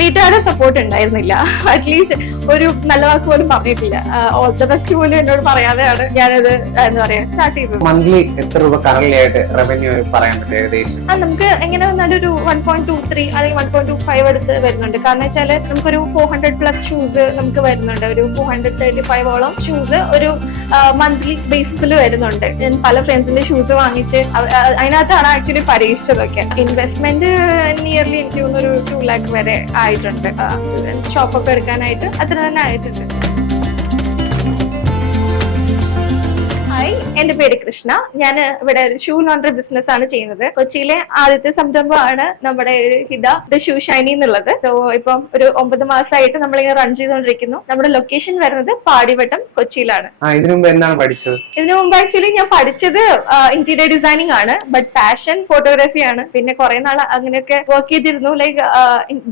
വീട്ടുകാരുടെ സപ്പോർട്ട് ഉണ്ടായിരുന്നില്ല. അറ്റ്ലീസ്റ്റ് ഒരു നല്ല വാക്ക് പോലും പറഞ്ഞിട്ടില്ല. ഓൾ ദ ബെസ്റ്റ് പോലും എന്നോട് പറയാതെയാണ് ഞാനത് എന്താ പറയാ സ്റ്റാർട്ട് ചെയ്തത്. മന്ത്ലി എത്ര രൂപ കറലി ആയിട്ട് റവന്യൂ പറയാൻ പറ്റും ഏകദേശം? ആ നമുക്ക് എങ്ങനെ വന്നാലും ഒരു വൺ പോയിന്റ് ടു ത്രീ അല്ലെങ്കിൽ വൺ പോയിന്റ് ടു ഫൈവ് എടുത്ത് വരുന്നുണ്ട്. കാരണം വെച്ചാൽ നമുക്കൊരു ഫോർ ഹൺഡ്രഡ് പ്ലസ് ഷൂസ് നമുക്ക് വരുന്നുണ്ട്. ഒരു ഫോർ ഹൺഡ്രഡ് തേർട്ടി ഫൈവ് ഓളം ഷൂസ് ഒരു മന്ത്ലി ബേസിൽ വരുന്നുണ്ട്. ഞാൻ പല ഫ്രണ്ട്സിന്റെ ഷൂസ് വാങ്ങിച്ച് അതിനകത്താണ് ആക്ച്വലി പരീക്ഷിച്ചതൊക്കെ. ഇൻവെസ്റ്റ്മെന്റ് നിയർലി എനിക്ക് തോന്നുന്നു ഒരു ടു ലാക്ക് വരെ ആയിട്ടുണ്ട്. ഷോപ്പൊക്കെ എടുക്കാനായിട്ട് അത്ര തന്നെ ആയിട്ടുണ്ട്. എന്റെ പേര് കൃഷ്ണ. ഞാൻ ഇവിടെ ഒരു ഷൂ ലോണ്ടറി ബിസിനസ് ആണ് ചെയ്യുന്നത്. കൊച്ചിയിലെ ആദ്യത്തെ സംരംഭമാണ് നമ്മുടെ ഹിത ദ ഷൂ ഷൈനി എന്നുള്ളത്. സോ ഇപ്പം ഒരു ഒമ്പത് മാസമായിട്ട് നമ്മളിങ്ങനെ റൺ ചെയ്തുകൊണ്ടിരിക്കുന്നു. നമ്മുടെ ലൊക്കേഷൻ വരുന്നത് പാടിവട്ടം കൊച്ചിയിലാണ്. ഇതിനു മുമ്പ് എന്താണ് പഠിച്ചത്? ഇതിനു മുമ്പ് ആക്ച്വലി ഞാൻ പഠിച്ചത് ഇന്റീരിയർ ഡിസൈനിങ് ആണ്. ബട്ട് പാഷൻ ഫോട്ടോഗ്രാഫി ആണ്. പിന്നെ കുറെ നാൾ അങ്ങനെയൊക്കെ വർക്ക് ചെയ്തിരുന്നു. ലൈക്ക്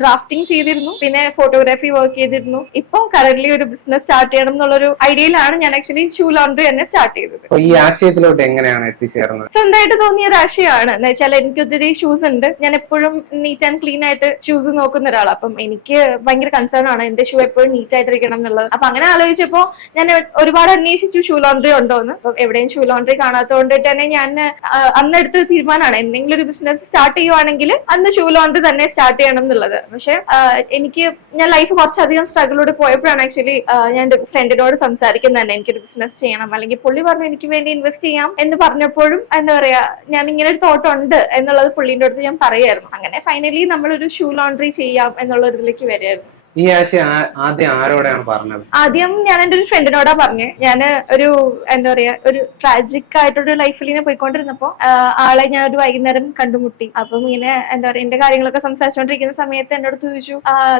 ഡ്രാഫ്റ്റിംഗ് ചെയ്തിരുന്നു. പിന്നെ ഫോട്ടോഗ്രാഫി വർക്ക് ചെയ്തിരുന്നു. ഇപ്പം കറന്റ് ഒരു ബിസിനസ് സ്റ്റാർട്ട് ചെയ്യണം എന്നുള്ളൊരു ഐഡിയയിലാണ് ഞാൻ ആക്ച്വലി ഷൂ ലോണ്ടറി തന്നെ സ്റ്റാർട്ട് ചെയ്തത്. ഈ ആശയത്തിലോട്ട് എങ്ങനെയാണ് എത്തിച്ചേർന്നത്? സ്വന്തമായിട്ട് തോന്നിയ ഒരു ആശയമാണ് എന്ന് വെച്ചാൽ എനിക്ക് ഒത്തിരി ഷൂസ് ഉണ്ട്. ഞാൻ എപ്പോഴും നീറ്റ് ആൻഡ് ക്ലീൻ ആയിട്ട് ഷൂസ് നോക്കുന്ന ഒരാളാണ് അപ്പം എനിക്ക് ഭയങ്കര കൺസേൺ ആണ് എന്റെ ഷൂ എപ്പോഴും നീറ്റ് ആയിട്ടിരിക്കണം എന്നുള്ളത്. അപ്പൊ അങ്ങനെ ആലോചിച്ചപ്പോ ഞാൻ ഒരുപാട് അന്വേഷിച്ചു ഷൂ ലോണ്ടറി ഉണ്ടോ എന്ന്. അപ്പം എവിടെയും ഷൂ ലോണ്ടറി കാണാത്തതുകൊണ്ട് തന്നെ ഞാൻ അന്ന് എടുത്ത തീരുമാനമാണ്. എന്തെങ്കിലും ഒരു ബിസിനസ് സ്റ്റാർട്ട് ചെയ്യുവാണെങ്കിൽ അന്ന് ഷൂ ലോണ്ടറി തന്നെ സ്റ്റാർട്ട് ചെയ്യണം എന്നുള്ളത്. പക്ഷെ എനിക്ക് ഞാൻ ലൈഫ് കുറച്ചധികം സ്ട്രഗിളോട് പോയപ്പോഴാണ് ആക്ച്വലി ഞാൻ ഫ്രണ്ടിനോട് സംസാരിക്കുന്നത് തന്നെ. എനിക്കൊരു ബിസിനസ് ചെയ്യണം. അല്ലെങ്കിൽ പുള്ളി പറഞ്ഞു എനിക്ക് വേണ്ടി ഇൻവെസ്റ്റ് ചെയ്യാം എന്ന് പറഞ്ഞപ്പോഴും എന്താ പറയാ ഞാൻ ഇങ്ങനെ ഒരു തോട്ട് ഉണ്ട് എന്നുള്ളത് പുള്ളിന്റെ അടുത്ത് ഞാൻ പറയായിരുന്നു. അങ്ങനെ ഫൈനലി നമ്മളൊരു ഷൂ ലോണ്ടറി ചെയ്യാം എന്നുള്ള ഇതിലേക്ക് വരികയായിരുന്നു. ഈ ആദ്യം ആരോടാണ് പറഞ്ഞത്? ആദ്യം ഞാൻ എന്റെ ഒരു ഫ്രണ്ടിനോടാ പറഞ്ഞേ. ഞാൻ ഒരു എന്താ പറയാ ഒരു ട്രാജിക് ആയിട്ടൊരു ലൈഫിൽ ഇങ്ങനെ പോയിക്കൊണ്ടിരുന്നപ്പോ ആളെ ഞാൻ ഒരു വൈകുന്നേരം കണ്ടുമുട്ടി. അപ്പം ഇങ്ങനെ എന്താ പറയാ എന്റെ കാര്യങ്ങളൊക്കെ സംസാരിച്ചുകൊണ്ടിരിക്കുന്ന സമയത്ത് എന്നോട് ചോദിച്ചു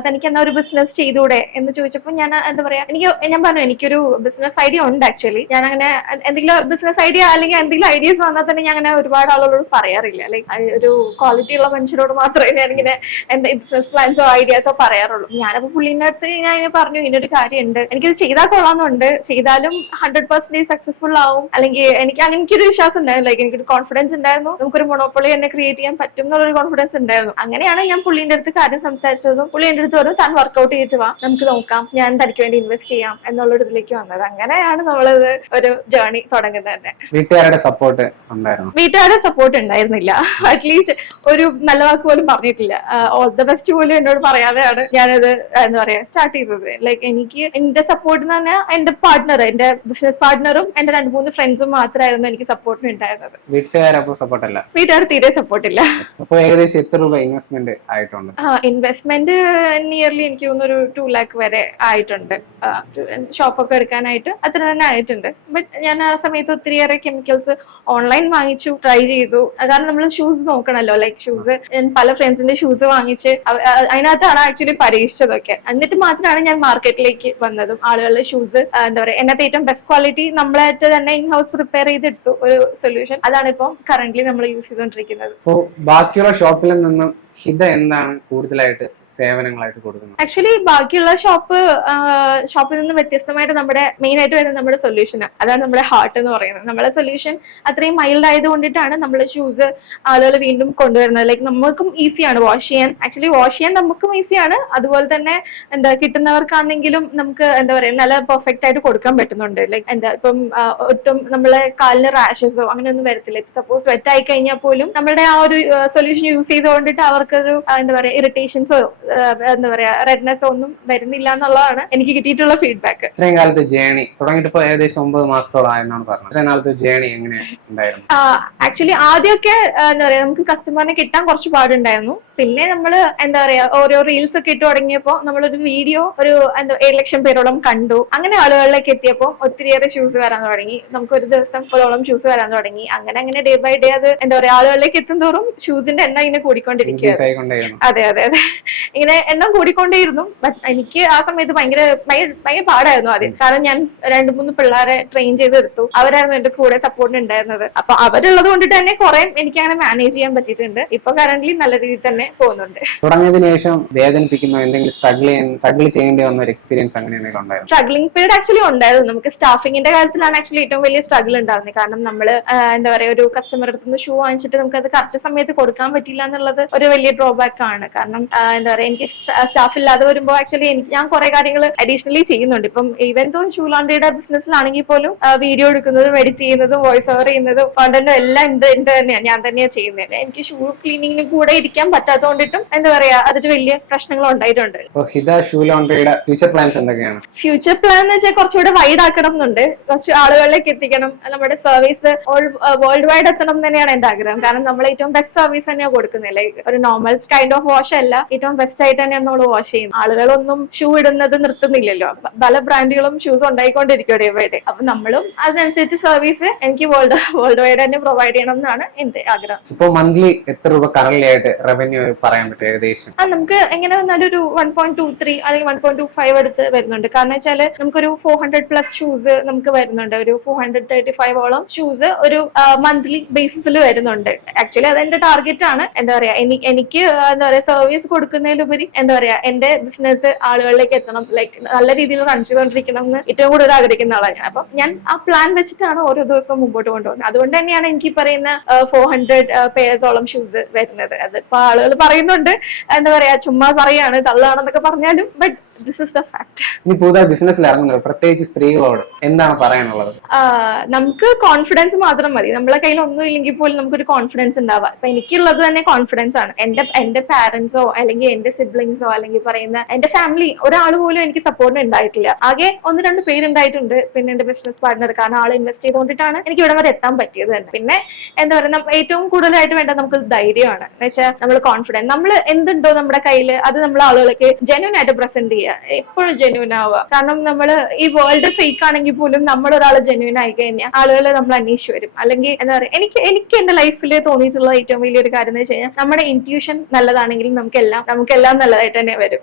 തനിക്ക് എന്നാ ഒരു ബിസിനസ് ചെയ്തൂടെ? എന്ന് ചോദിച്ചപ്പോൾ ഞാൻ എന്താ പറയാ എനിക്ക് ഞാൻ പറഞ്ഞു എനിക്കൊരു ബിസിനസ് ഐഡിയ ഉണ്ട് ആക്ച്വലി ഞാൻ അങ്ങനെ എന്തെങ്കിലും ബിസിനസ് ഐഡിയ അല്ലെങ്കിൽ എന്തെങ്കിലും ഐഡിയസ് വന്നാൽ തന്നെ ഞാൻ അങ്ങനെ ഒരുപാട് ആളുകളോട് പറയാറില്ല. ലൈക്ക് ഒരു ക്വാളിറ്റി ഉള്ള മനുഷ്യരോട് മാത്രമേ ഞാനിങ്ങനെ എന്താ ബിസിനസ് പ്ലാൻസോ ഐഡിയാസോ പറയാറുള്ളൂ. ഞാനപ്പോ പുള്ളീന്റെ അടുത്ത് ഞാൻ ഇങ്ങനെ പറഞ്ഞു ഇങ്ങനൊരു കാര്യമുണ്ട്. എനിക്കത് ചെയ്താൽ കൊള്ളാമെന്നുണ്ട്. ചെയ്താലും ഹൺഡ്രഡ് പെർസെന്റേജ് സക്സസ്ഫുൾ ആവും. അല്ലെങ്കിൽ എനിക്ക് അങ്ങനെ എനിക്കൊരു വിശ്വാസം ഉണ്ടായിരുന്നു. ലൈക്ക് എനിക്കൊരു കോൺഫിഡൻസ് ഉണ്ടായിരുന്നു. നമുക്കൊരു മൊണോപ്പൊളി തന്നെ ക്രിയേറ്റ് ചെയ്യാൻ പറ്റും എന്നുള്ളൊരു കോൺഫിഡൻസ് ഉണ്ടായിരുന്നു. അങ്ങനെയാണ് ഞാൻ പുള്ളീന്റെ അടുത്ത് കാര്യം സംസാരിച്ചതും പുള്ളി എന്റെ അടുത്ത് പറഞ്ഞു താൻ വർക്ക്ഔട്ട് ചെയ്തിട്ട് വാ. നമുക്ക് നോക്കാം. ഞാൻ തനിക്ക് വേണ്ടി ഇൻവെസ്റ്റ് ചെയ്യാം. എന്നുള്ള ഇതിലേക്ക് വന്നത്. അങ്ങനെയാണ് നമ്മളത് ഒരു ജേർണി തുടങ്ങുന്നത് തന്നെ. വീട്ടുകാരുടെ സപ്പോർട്ട് ഉണ്ടായിരുന്നു? വീട്ടുകാരുടെ സപ്പോർട്ട് ഉണ്ടായിരുന്നില്ല. അറ്റ്ലീസ്റ്റ് ഒരു നല്ല വാക്ക് പോലും പറഞ്ഞിട്ടില്ല. ഓൾ ദ ബെസ്റ്റ് പോലും എന്നോട് പറയാതെയാണ് ഞാനത് എന്താ പറയാ സ്റ്റാർട്ട് ചെയ്തത്. ലൈക്ക് എനിക്ക് എന്റെ സപ്പോർട്ട് എന്ന് പറഞ്ഞാൽ എന്റെ പാർട്ട്ണർ എന്റെ ബിസിനസ് പാർട്ട്ണറും എന്റെ രണ്ട് മൂന്ന് ഫ്രണ്ട്സും മാത്രമായിരുന്നു എനിക്ക് സപ്പോർട്ട് ഉണ്ടായിരുന്നത് വീട്ടുകാരപ്പോ സപ്പോർട്ട് അല്ല? വീട്ടുകാർ തീരെ സപ്പോർട്ടില്ല അപ്പൊ ഏകദേശം എത്ര രൂപ ഇൻവെസ്റ്റ്മെന്റ് ആയിട്ടുണ്ട്? ഇൻവെസ്റ്റ്മെന്റ് നിയർലി എനിക്ക് തോന്നുന്നു ഒരു ടു ലാക്ക് വരെ ആയിട്ടുണ്ട്. ഷോപ്പൊക്കെ എടുക്കാനായിട്ട് അത്ര തന്നെ ആയിട്ടുണ്ട്. ബട്ട് ഞാൻ ആ സമയത്ത് ഒത്തിരിയേറെ കെമിക്കൽസ് ഓൺലൈൻ വാങ്ങിച്ചു ട്രൈ ചെയ്തു. കാരണം നമ്മൾ ഷൂസ് നോക്കണല്ലോ. ലൈക്ക് ഷൂസ് ഞാൻ പല ഫ്രണ്ട്സിന്റെ ഷൂസ് വാങ്ങിച്ച് ആ, അതിനകത്താണ് ആക്ച്വലി പരീക്ഷിച്ചതൊക്കെ എന്നിട്ട് മാത്രമാണ് ഞാൻ മാർക്കറ്റിലേക്ക് വന്നതും ആളുകളുടെ ഷൂസ് എന്താ പറയുക എന്നത്തെ ഏറ്റവും ബെസ്റ്റ് ക്വാളിറ്റി നമ്മളായിട്ട് തന്നെ ഇൻ ഹൗസ് പ്രിപ്പയർ ചെയ്തെടുത്തു ഒരു സൊല്യൂഷൻ അതാണ് ഇപ്പൊ കറന്റ് നമ്മൾ യൂസ് ചെയ്തുകൊണ്ടിരിക്കുന്നത്. അപ്പോ ബാക്കിയുള്ള ഷോപ്പിൽ നിന്നും ഹിത എന്താണ് കൂടുതലായിട്ട് സേവനങ്ങളായിട്ട് കൊടുക്കുന്നത്. ആക്ച്വലി ബാക്കിയുള്ള ഷോപ്പ് ഷോപ്പിൽ നിന്ന് വ്യത്യസ്തമായിട്ട് നമ്മുടെ മെയിൻ ആയിട്ട് വരുന്നത് നമ്മുടെ സൊല്യൂഷൻ അതാണ് നമ്മുടെ ഹാർട്ട് എന്ന് പറയുന്നത്. നമ്മുടെ സൊല്യൂഷൻ അത്രയും മൈൽഡ് ആയതുകൊണ്ടിട്ടാണ് നമ്മൾ ഷൂസ് ആളുകൾ വീണ്ടും കൊണ്ടുവരുന്നത്. ലൈക്ക് നമുക്കും ഈസിയാണ് വാഷ് ചെയ്യാൻ. ആക്ച്വലി വാഷ് ചെയ്യാൻ നമുക്കും ഈസിയാണ് അതുപോലെ തന്നെ എന്താ കിട്ടുന്നവർക്കാണെങ്കിലും നമുക്ക് എന്താ പറയാ നല്ല പെർഫെക്റ്റ് ആയിട്ട് കൊടുക്കാൻ പറ്റുന്നുണ്ട്. ലൈക്ക് എന്താ ഇപ്പം ഒട്ടും നമ്മളെ കാലിന് റാഷസോ അങ്ങനെയൊന്നും വരത്തില്ല. സപ്പോസ് വെറ്റ് ആയി കഴിഞ്ഞാൽ പോലും നമ്മുടെ ആ ഒരു സൊല്യൂഷൻ യൂസ് ചെയ്തുകൊണ്ടിട്ട് അവർക്കൊരു ആ, എന്താ പറയാ ഇറിറ്റേഷൻസോ എന്താ പറയാ റെഡ്നെസ്സോ ഒന്നും വരുന്നില്ല എന്നുള്ളതാണ് എനിക്ക് കിട്ടിയിട്ടുള്ള ഫീഡ്ബാക്ക് ഇത്രയും കാലത്തെ ജേണി തുടങ്ങിയിട്ട് ഏകദേശം ഒമ്പത് മാസത്തോളം ആയെന്നാണ് പറഞ്ഞത്. ഇത്രയും കാലത്ത് ജേണി എങ്ങനെ ഉണ്ടായിരുന്നു? ആക്ച്വലി ആദ്യമൊക്കെ എന്താ പറയാ നമുക്ക് കസ്റ്റമറിനെ കിട്ടാൻ കുറച്ച് പാടുണ്ടായിരുന്നു. പിന്നെ നമ്മൾ എന്താ പറയാ ഓരോ റീൽസ് ഒക്കെ ഇട്ട് തുടങ്ങിയപ്പോൾ നമ്മളൊരു വീഡിയോ ഒരു എന്താ ഏഴ് ലക്ഷം പേരോളം കണ്ടു. അങ്ങനെ ആളുകളിലേക്ക് എത്തിയപ്പോൾ ഒത്തിരിയേറെ ഷൂസ് വരാൻ തുടങ്ങി. നമുക്ക് ഒരു ദിവസം മുപ്പതോളം ഷൂസ് വരാൻ തുടങ്ങി. അങ്ങനെ അങ്ങനെ ഡേ ബൈ ഡേ അത് എന്താ പറയാ ആളുകളിലേക്ക് എത്തും തോറും ഷൂസിന്റെ എണ്ണം ഇങ്ങനെ ആയിക്കൊണ്ടേയിരുന്നു അതെ അതെ. അതെ ഇങ്ങനെ എണ്ണം കൂടിക്കൊണ്ടേയിരുന്നു. ബട്ട് എനിക്ക് ആ സമയത്ത് ഭയങ്കര ഭയങ്കര പാടായിരുന്നു ആദ്യം. കാരണം ഞാൻ രണ്ട് മൂന്ന് പിള്ളേരെ ട്രെയിൻ ചെയ്തെടുത്തു. അവരായിരുന്നു എന്റെ കൂടെ സപ്പോർട്ടിന് ഉണ്ടായിരുന്നത്. അപ്പൊ അവരുള്ളത് കൊണ്ടിട്ട് തന്നെ കുറെ എനിക്ക് അങ്ങനെ മാനേജ് ചെയ്യാൻ പറ്റിയിട്ടുണ്ട്. ഇപ്പൊ കറന്റ് നല്ല രീതിയിൽ തന്നെ പോകുന്നുണ്ട്. തുടങ്ങിയതിനു ശേഷം വേദനിപ്പിക്കുന്ന എന്തെങ്കിലും സ്ട്രഗിൾ ചെയ്യാൻ സ്ട്രഗിൾ ചെയ്യേണ്ടി വന്ന ഒരു എക്സ്പീരിയൻസ് അങ്ങനെ എന്തെങ്കിലും ഉണ്ടായിരുന്നു? സ്ട്രഗ്ലിംഗ് പീരീഡ് ആക്ച്വലി ഉണ്ടായിരുന്നു. നമുക്ക് സ്റ്റാഫിങ്ങിന്റെ കാര്യത്തിലാണ് ആക്ച്വലി ഏറ്റവും വലിയ സ്ട്രഗിൾ ഉണ്ടായിരുന്നത്. കാരണം നമ്മൾ എന്താ പറയാ ഒരു കസ്റ്റമർ അടുത്തുനിന്ന് ഷൂ വാങ്ങിച്ചിട്ട് നമുക്ക് അത് കറക്റ്റ് സമയത്ത് കൊടുക്കാൻ പറ്റില്ല എന്നുള്ളത് ഒരു വലിയ ഡ്രോബാക്ക് ആണ്. കാരണം എന്താ പറയുക എനിക്ക് സ്റ്റാഫ് ഇല്ലാതെ വരുമ്പോൾ ആക്ച്വലി എനിക്ക് ഞാൻ കുറെ കാര്യങ്ങൾ അഡീഷണലി ചെയ്യുന്നുണ്ട്. ഇപ്പം ഈവൻ തോ ഷൂ ലോണ്ടറിയുടെ ബിസിനസ്സിലാണെങ്കിൽ പോലും വീഡിയോ എടുക്കുന്നതും എഡിറ്റ് ചെയ്യുന്നതും വോയിസ് ഓവർ ചെയ്യുന്നതും കണ്ടന്റും എല്ലാം എന്ത് എന്ത് തന്നെയാണ് ഞാൻ തന്നെയാണ് ചെയ്യുന്നത്. എനിക്ക് ഷൂ ക്ലീനിങ്ങിനും കൂടെ ഇരിക്കാൻ പറ്റാത്തതുകൊണ്ടിട്ടും എന്താ പറയാ അതൊരു വലിയ പ്രശ്നങ്ങൾ ഉണ്ടായിട്ടുണ്ട്. ഫ്യൂച്ചർ പ്ലാൻസ് എന്തൊക്കെയാണ്? ഫ്യൂച്ചർ പ്ലാൻ എന്ന് വെച്ചാൽ കുറച്ചുകൂടെ വൈഡ് ആക്കണം എന്നുണ്ട്. കുറച്ച് ആളുകളിലേക്ക് എത്തിക്കണം. നമ്മുടെ സർവീസ് വേൾഡ് വൈഡ് എത്തണം തന്നെയാണ് എന്റെ ആഗ്രഹം. കാരണം നമ്മൾ ഏറ്റവും ബെസ്റ്റ് സർവീസ് തന്നെയാണ് കൊടുക്കുന്നത്. ലൈക്ക് ഒരു നോർമൽ കൈൻഡ് ഓഫ് വാഷ് അല്ല. ഏറ്റവും ബെസ്റ്റ് ആയിട്ട് തന്നെയാണ് നമ്മൾ വാഷ് ചെയ്യുന്നത്. ആളുകളൊന്നും ഷൂ ഇടുന്നത് നിർത്തുന്നില്ലല്ലോ. പല ബ്രാൻഡുകളും ഷൂസ് ഉണ്ടായിക്കൊണ്ടിരിക്കും ഡേ അപ്പൊ നമ്മളും അതിനനുസരിച്ച് സർവീസ് എനിക്ക് വേൾഡ് വേൾഡ് വൈഡ് തന്നെ പ്രൊവൈഡ് ചെയ്യണം എന്നാണ് എന്റെ ആഗ്രഹം. ഇപ്പൊ മന്ത്ലി എത്ര രൂപ കറന്റ് ആയിട്ട് റവന്യൂ പറയാൻ പറ്റും ഏകദേശം? ആ നമുക്ക് എങ്ങനെ വന്നാലും ഒരു വൺ പോയിന്റ് ടു ത്രീ അല്ലെങ്കിൽ വൺ പോയിന്റ് ടു ഫൈവ് എടുത്ത് വരുന്നുണ്ട്. കാരണം വെച്ചാൽ നമുക്കൊരു ഫോർ ഹൺഡ്രഡ് പ്ലസ് ഷൂസ് നമുക്ക് വരുന്നുണ്ട്. ഒരു ഫോർ ഹൺഡ്രഡ് തേർട്ടി ഫൈവ് ഓളം ഷൂസ് ഒരു മന്ത്ലി ബേസിസിൽ വരുന്നുണ്ട്. ആക്ച്വലി അത് എന്റെ ടാർഗറ്റ് ആണ്. എന്താ പറയാ എനി- എനിക്ക് എന്താ പറയാ സർവീസ് കൊടുക്കുന്നതിലുപരി എന്താ പറയാ എന്റെ ബിസിനസ് ആളുകളിലേക്ക് എത്തണം. ലൈക്ക് നല്ല രീതിയിൽ റൺ ചെയ്തുകൊണ്ടിരിക്കണം എന്ന് ഏറ്റവും കൂടുതൽ ആഗ്രഹിക്കുന്ന ആളാണ് ഞാൻ. അപ്പൊ ഞാൻ ആ പ്ലാൻ വെച്ചിട്ടാണ് ഓരോ ദിവസവും മുമ്പോട്ട് കൊണ്ടുപോകുന്നത്. അതുകൊണ്ട് തന്നെയാണ് എനിക്ക് പറയുന്ന ഫോർ ഹൺഡ്രഡ് പേഴ്സോളം ഷൂസ് വരുന്നത്. അതിപ്പോ ആളുകൾ പറയുന്നുണ്ട് എന്താ പറയാ ചുമ്മാ പറയാണ് തള്ളാണെന്നൊക്കെ പറഞ്ഞാലും but this is the fact ഇനി പുതിയ ബിസിനസ്സിൽ ഇറങ്ങുന്നത് പ്രത്യേകിച്ച് സ്ത്രീകളോട് എന്താണ് പറയാനുള്ളത്? നമുക്ക് കോൺഫിഡൻസ് മാത്രം മതി. നമ്മളെ കയ്യിൽ ഒന്നും ഇല്ലെങ്കിൽ പോലും നമുക്ക് ഒരു കോൺഫിഡൻസ് ഉണ്ടാവാം ഇപ്പൊ എനിക്കുള്ളത് തന്നെ കോൺഫിഡൻസ് ആണ്. എന്റെ എന്റെ പാരന്റ്സോ അല്ലെങ്കിൽ എന്റെ സിബ്ലിങ്സോ അല്ലെങ്കിൽ പറയുന്ന എന്റെ ഫാമിലി ഒരാൾ പോലും എനിക്ക് സപ്പോർട്ട് ഉണ്ടായിട്ടില്ല. ആകെ ഒന്ന് രണ്ട് പേരുണ്ടായിട്ടുണ്ട്. പിന്നെ എന്റെ ബിസിനസ് പാർട്ട്ണർ കാരണം ആൾ ഇൻവെസ്റ്റ് ചെയ്തുകൊണ്ടിട്ടാണ് എനിക്ക് ഇവിടെ വരെ എത്താൻ പറ്റിയത് തന്നെ. പിന്നെ എന്താ പറയുക ഏറ്റവും കൂടുതലായിട്ട് വേണ്ട നമുക്ക് ധൈര്യമാണ്. എന്ന് വെച്ചാൽ നമ്മൾ കോൺഫിഡൻസ് നമ്മൾ എന്തുണ്ടോ നമ്മുടെ കയ്യിൽ അത് നമ്മൾ ആളുകൾക്ക് ജെന്യൂൻ ആയിട്ട് പ്രസന്റ് ചെയ്യുക എപ്പോഴും ജെന്യൂൻ ആവുക. കാരണം നമ്മൾ ഈ വേൾഡ് ഫേക്ക് ആണെങ്കിൽ പോലും നമ്മൾ ഒരാൾ ജെന്യൂൻ ആയി കഴിഞ്ഞാൽ ആളുകൾ നമ്മൾ അന്വേഷിച്ച് വരും. അല്ലെങ്കിൽ എന്താ പറയുക എനിക്ക് എനിക്ക് എന്റെ ലൈഫിൽ തോന്നിയിട്ടുള്ള ഏറ്റവും വലിയൊരു കാര്യം എന്ന് വെച്ച് കഴിഞ്ഞാൽ നമ്മുടെ ഇന്റ്യൂഷൻ നല്ലതാണെങ്കിൽ നമുക്കെല്ലാം നമുക്കെല്ലാം നല്ലതായിട്ട് തന്നെ വരും.